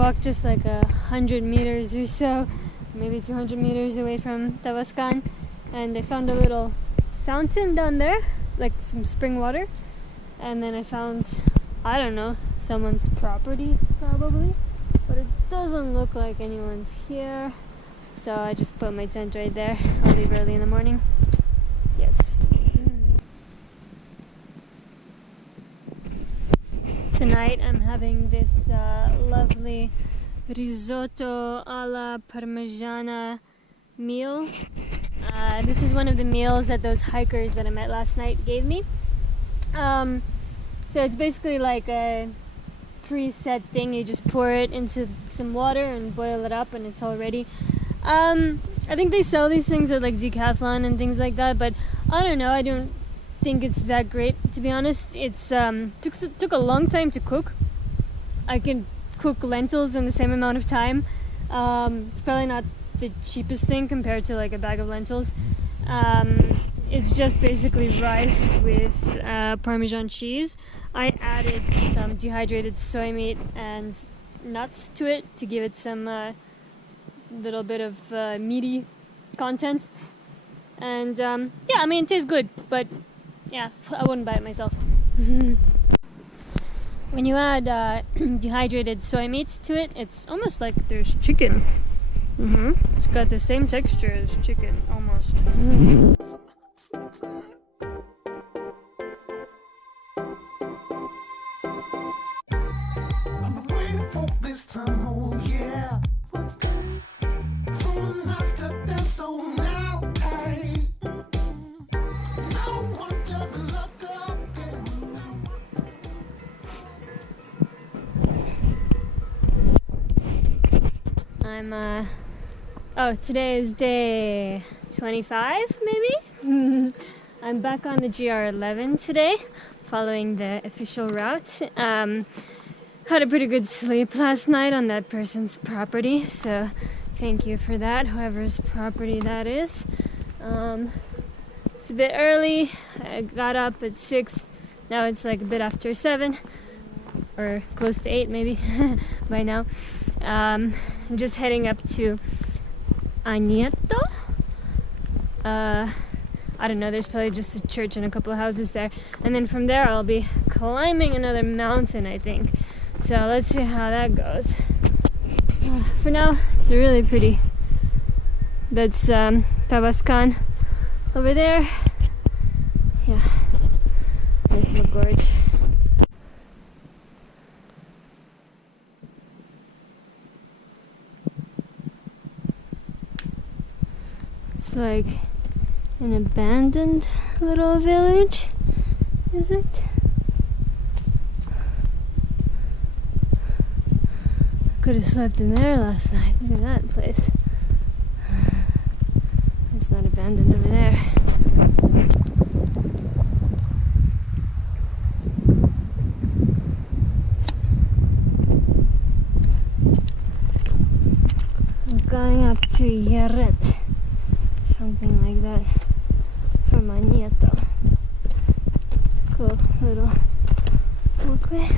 walked just like 100 meters or so, maybe 200 meters away from Tavascan, and I found a little fountain down there, like some spring water. And then I found, I don't know, someone's property probably, but it doesn't look like anyone's here. So I just put my tent right there. I'll leave early in the morning. Yes. Tonight I'm having this lovely risotto alla parmigiana meal. This is one of the meals that those hikers that I met last night gave me. So it's basically like a preset thing. You just pour it into some water and boil it up and it's all ready. I think they sell these things at like Decathlon and things like that, but I don't know, I don't think it's that great, to be honest. It's took a long time to cook. I can cook lentils in the same amount of time. It's probably not the cheapest thing compared to like a bag of lentils. It's just basically rice with Parmesan cheese. I added some dehydrated soy meat and nuts to it to give it some little bit of meaty content. And yeah, I mean, it tastes good, but yeah, I wouldn't buy it myself. When you add dehydrated soy meat to it, it's almost like there's chicken. It's got the same texture as chicken, almost. I'm waiting for this time, oh yeah. So let's step that so now, hey. I don't want to be locked up. Today is day 25, maybe? I'm back on the GR11 today, following the official route. Had a pretty good sleep last night on that person's property, so thank you for that, whoever's property that is. It's a bit early. I got up at 6. Now it's like a bit after 7, or close to 8 maybe by now. I'm just heading up to Anieto. I don't know, there's probably just a church and a couple of houses there. And then from there I'll be climbing another mountain, I think. So let's see how that goes. For now, it's really pretty. That's Tavascan over there. Yeah, nice little gorge. It's like an abandoned little village, is it? I could have slept in there last night. Look at that place. It's not abandoned over there. I'm going up to Yaret. Something like that from Anieto. Cool little walkway.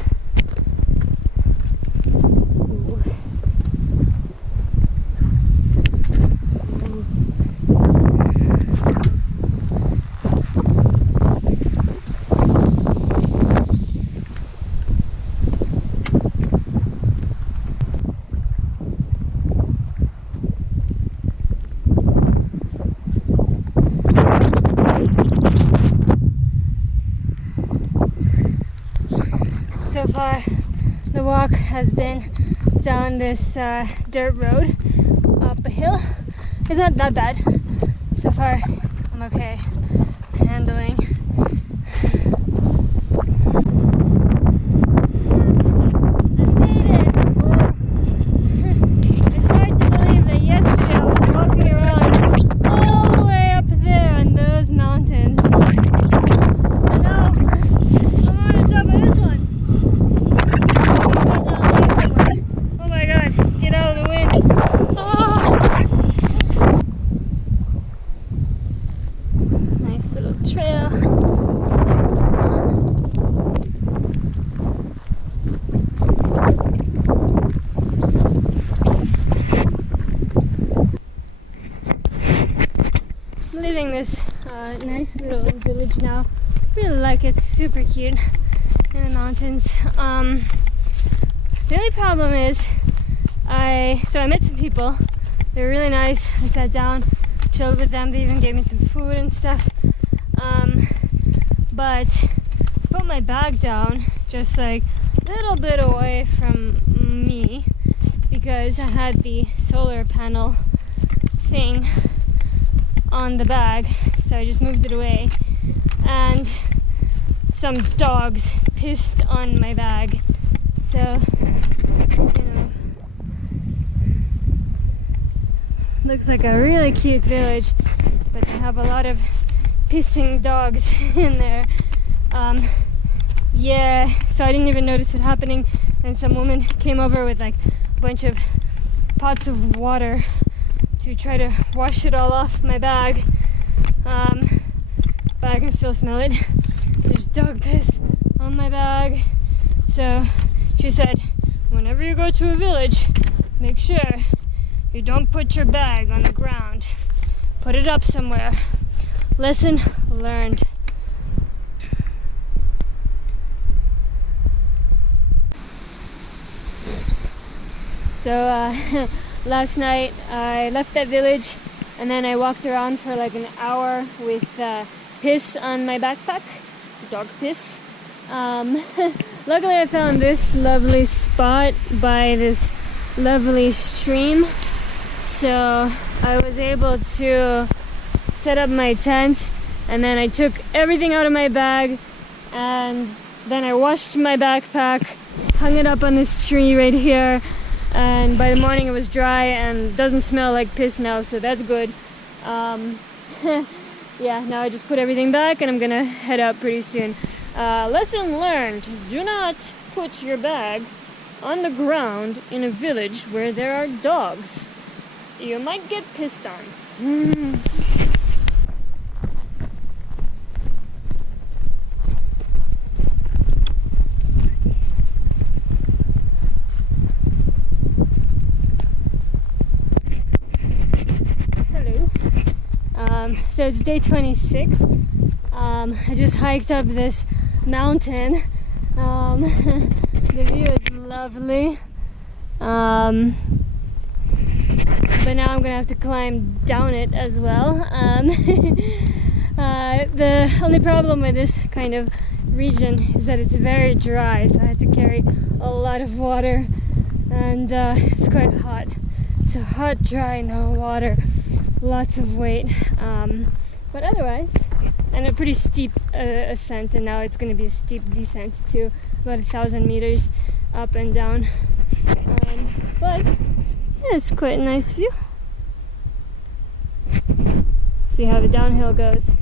So far, the walk has been down this dirt road up a hill. It's not that bad. So far, I'm okay handling. Trail. village now. Really like it. Super cute in the mountains. The only problem is I met some people. They were really nice. I sat down, chilled with them. They even gave me some food and stuff. But I put my bag down just like a little bit away from me because I had the solar panel thing on the bag, so I just moved it away, and some dogs pissed on my bag. So, you know, looks like a really cute village, but they have a lot of pissing dogs in there. Yeah, so I didn't even notice it happening, and some woman came over with like a bunch of pots of water to try to wash it all off my bag. But I can still smell it. There's dog piss on my bag. So she said, whenever you go to a village, make sure you don't put your bag on the ground. Put it up somewhere. Lesson learned. So last night I left that village and then I walked around for like an hour with piss on my backpack, dog piss. Luckily I found this lovely spot by this lovely stream, so I was able to set up my tent, and then I took everything out of my bag, and then I washed my backpack, hung it up on this tree right here, and by the morning it was dry and doesn't smell like piss now, so that's good. Yeah, now I just put everything back and I'm gonna head out pretty soon. Lesson learned: do not put your bag on the ground in a village where there are dogs. You might get pissed on. So it's day 26. I just hiked up this mountain. The view is lovely. But now I'm gonna have to climb down it as well. The only problem with this kind of region is that it's very dry, so I had to carry a lot of water, and it's quite hot. So hot, dry, no water. Lots of weight, but otherwise, and a pretty steep ascent, and now it's going to be a steep descent to about 1,000 meters up and down, but yeah, it's quite a nice view. See how the downhill goes.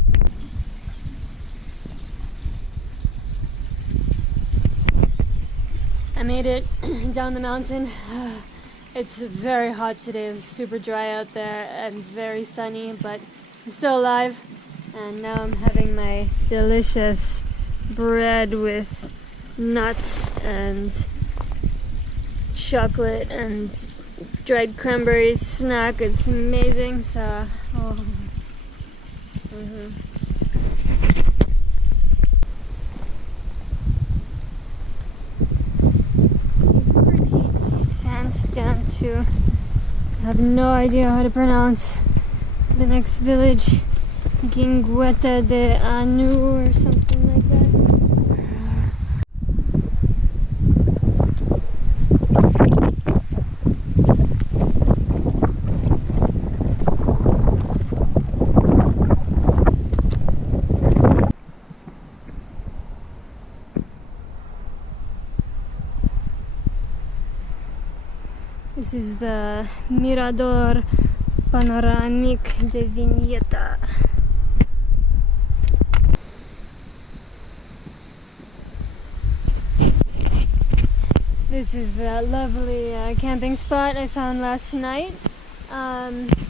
I made it down the mountain. It's very hot today. It was super dry out there and very sunny, but I'm still alive. And now I'm having my delicious bread with nuts and chocolate and dried cranberries snack. It's amazing. So, down to, I have no idea how to pronounce the next village, Guingueta de Anu or something like that. This is the Mirador Panoramique de Vigneta. This is the lovely camping spot I found last night.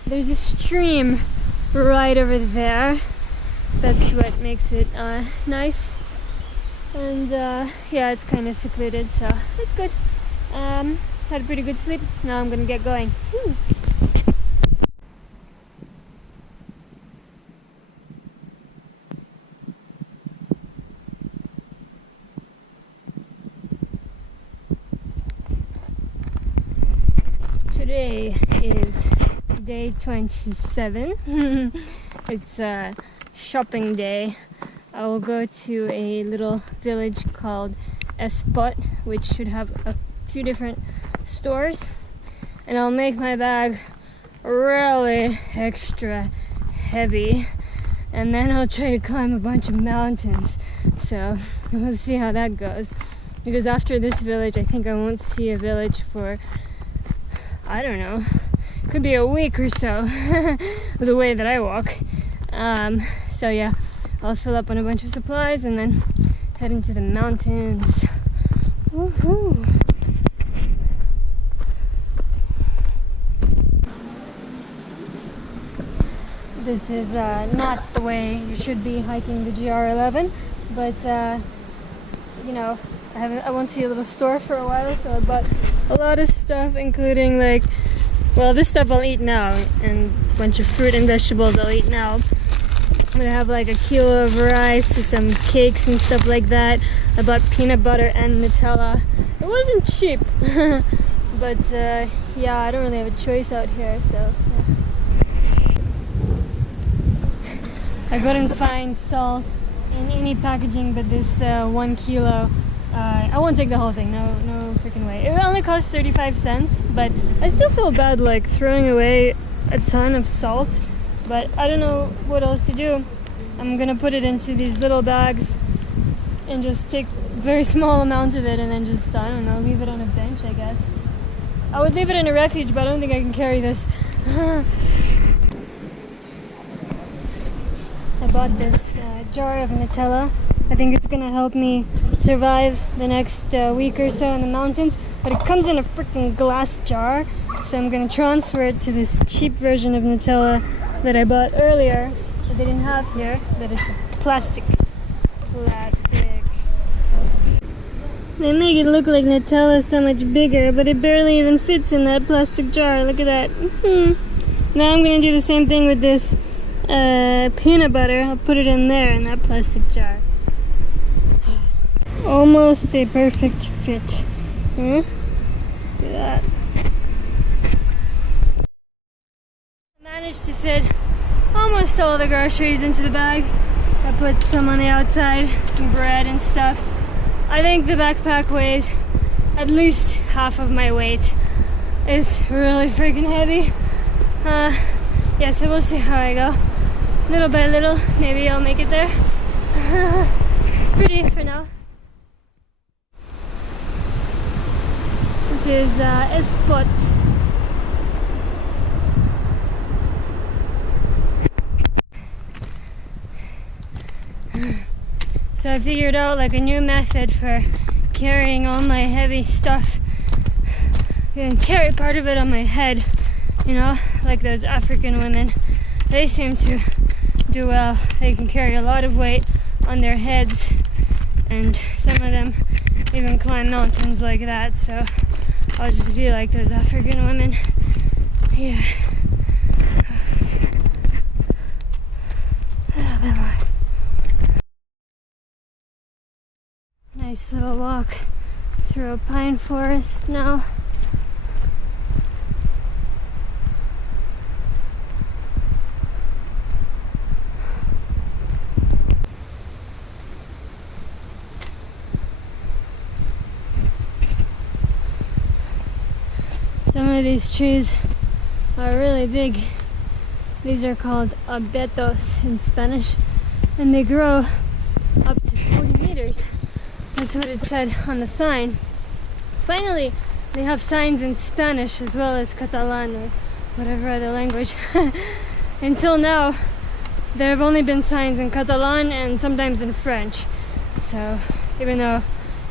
There's a stream right over there. That's what makes it nice. And yeah, it's kind of secluded, so it's good. Had a pretty good sleep. Now I'm gonna get going. Woo. Today is day 27. It's shopping day. I will go to a little village called Espot, which should have a few different stores, and I'll make my bag really extra heavy, and then I'll try to climb a bunch of mountains. So we'll see how that goes, because after this village I think I won't see a village for, I don't know, could be a week or so with the way that I walk. So yeah, I'll fill up on a bunch of supplies and then head into the mountains. Woohoo! This is not the way you should be hiking the GR11, but you know, I won't see a little store for a while, so I bought a lot of stuff, including like, well, this stuff I'll eat now, and a bunch of fruit and vegetables I'll eat now. I'm gonna have like a kilo of rice, some cakes and stuff like that. I bought peanut butter and Nutella. It wasn't cheap, but yeah, I don't really have a choice out here, so yeah. I couldn't find salt in any packaging but this 1 kilo. I won't take the whole thing, no freaking way. It only cost 35 cents, but I still feel bad like throwing away a ton of salt, but I don't know what else to do. I'm gonna put it into these little bags and just take a very small amount of it and then just, I don't know, leave it on a bench, I guess. I would leave it in a refuge, but I don't think I can carry this. I bought this jar of Nutella. I think it's gonna help me survive the next week or so in the mountains, but it comes in a freaking glass jar, so I'm gonna transfer it to this cheap version of Nutella that I bought earlier that they didn't have here, that it's a plastic. They make it look like Nutella is so much bigger, but it barely even fits in that plastic jar. Look at that. Now I'm gonna do the same thing with this peanut butter. I'll put it in there in that plastic jar. Almost a perfect fit. Look at that. I managed to fit almost all the groceries into the bag. I put some on the outside, some bread and stuff. I think the backpack weighs at least half of my weight. It's really freaking heavy. Yeah, so we'll see how I go. Little by little, maybe I'll make it there. It's pretty for now. This is Espot. So I figured out like a new method for carrying all my heavy stuff. I can carry part of it on my head, you know, like those African women. They seem to do well. They can carry a lot of weight on their heads, and some of them even climb mountains like that, so I'll just be like those African women. Yeah. A little bit more. Nice little walk through a pine forest now. Some of these trees are really big. These are called abetos in Spanish, and they grow up to 40 meters. That's what it said on the sign. Finally, they have signs in Spanish as well as Catalan or whatever other language. Until now, there have only been signs in Catalan and sometimes in French. So, even though,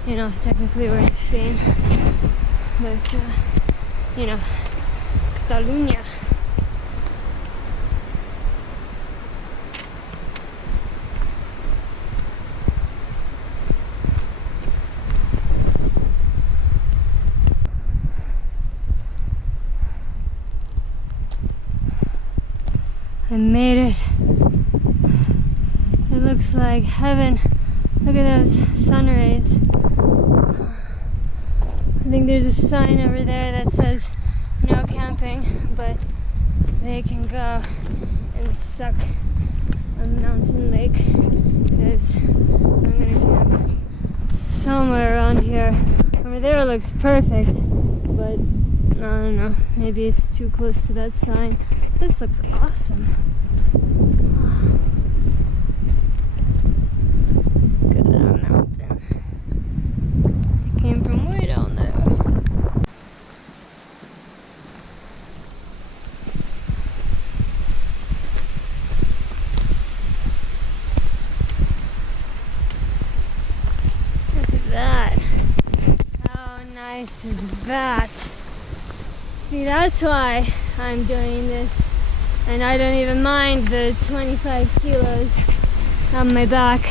you know, technically we're in Spain, but, you know, Catalunya. I made it. It looks like heaven. Look at those sun rays. I think there's a sign over there that says no camping, but they can go and suck a mountain lake because I'm gonna camp somewhere around here. Over there looks perfect, but I don't know, maybe it's too close to that sign. This looks awesome. Look at that mountain. It came from way down there. Look at that. How nice is that? See, that's why I'm doing this. And I don't even mind the 25 kilos on my back.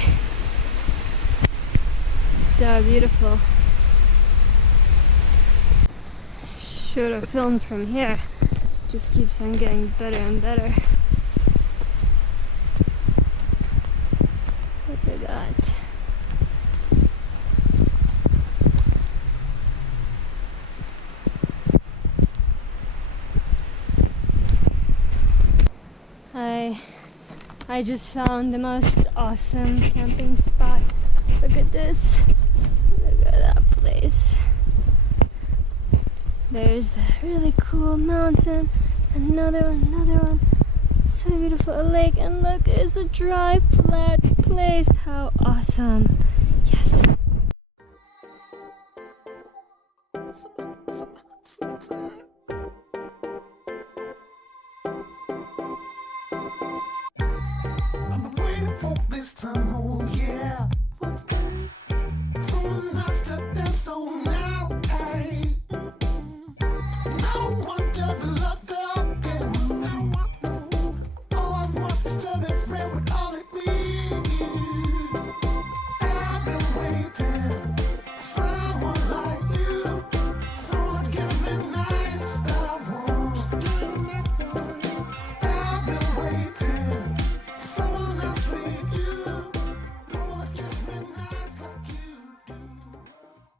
So beautiful. Should have filmed from here. Just keeps on getting better and better. Look at that. I just found the most awesome camping spot. Look at this. Look at that place. There's a really cool mountain. Another one. So beautiful, a lake, and look, it's a dry, flat place. How awesome. Yes. Summertime. I'm waiting for this time.